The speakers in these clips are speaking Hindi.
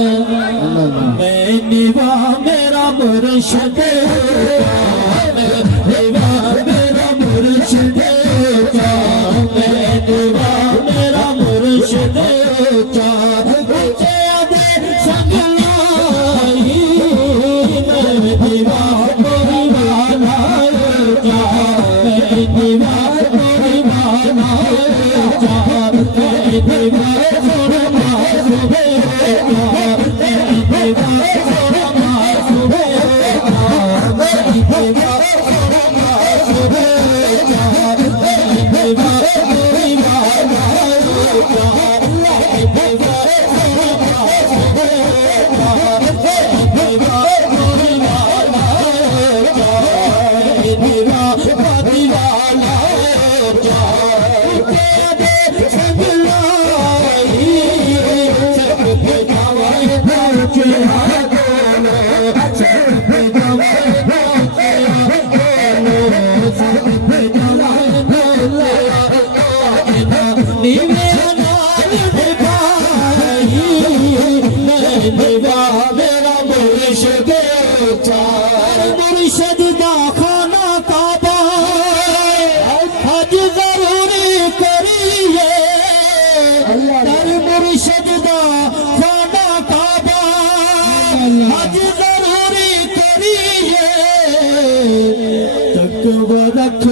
मैं निवा मेरा मुर्शिद निवा मेरा मुर्शिद मैं निवा मेरा मुर्शिद संग लाई मैं निवा कोई वाला मैं निवा कोई वाला मैं निवा मुर्शिद दा खाना काबा हज जरूरी करिए दर मुर्शिद दा खाना काबा हज जरूरी करिए तकवा रख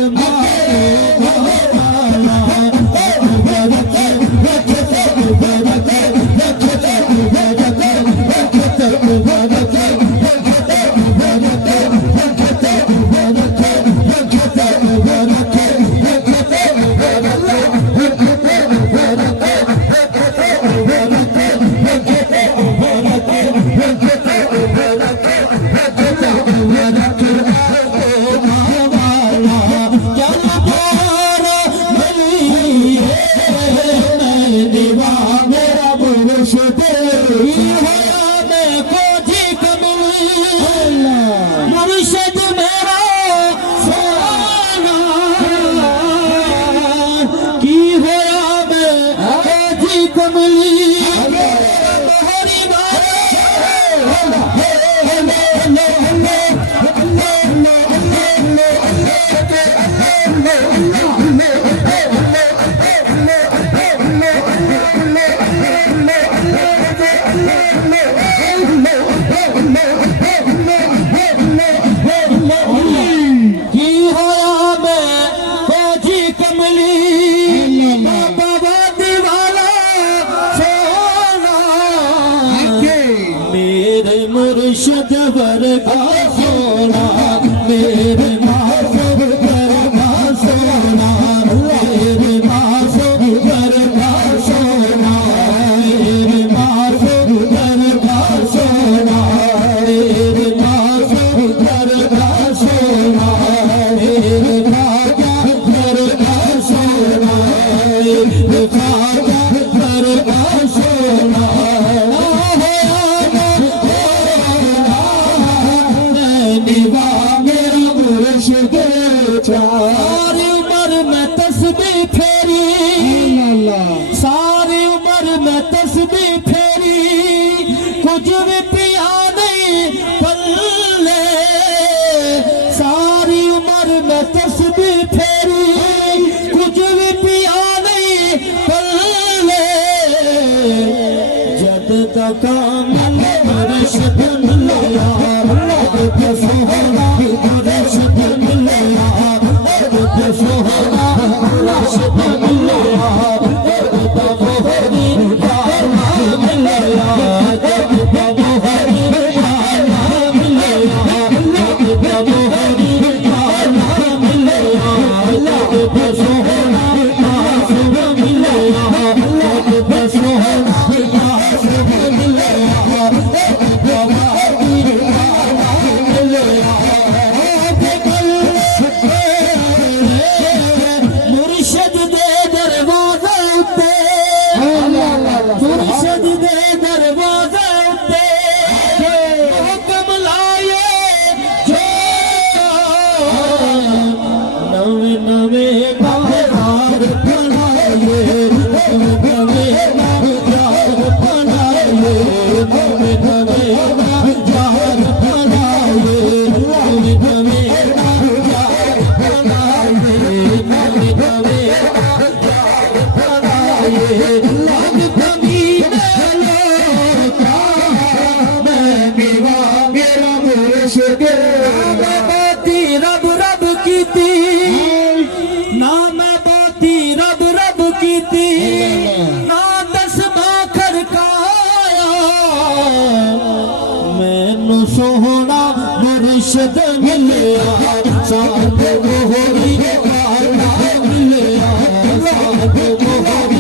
मुर्शिद वर्गा सोना मेरे मासूम वर्गा सोना मेरे मासूम वर्गा सोना मेरे मासूम वर्गा सोना मेरे मासूम वर्गा सोना मेरे मासूम वर्गा सोना मेरे मासूम वर्गा सोना सारी उम्र में तस्बीह फेरी सारी उम्र में तस्बीह फेरी कुछ भी पिया नहीं पल्ले सारी उम्र में तस्बीह फेरी कुछ भी पिया नहीं पल्ले जब तक मुर्शिद मिला सोहरा मुर्शिद मिला सोहरा मुर्शिद मिला मुर्शिद दे मुर्शद मिलया साथ मोहरी वाला मिलया साथ मोहरी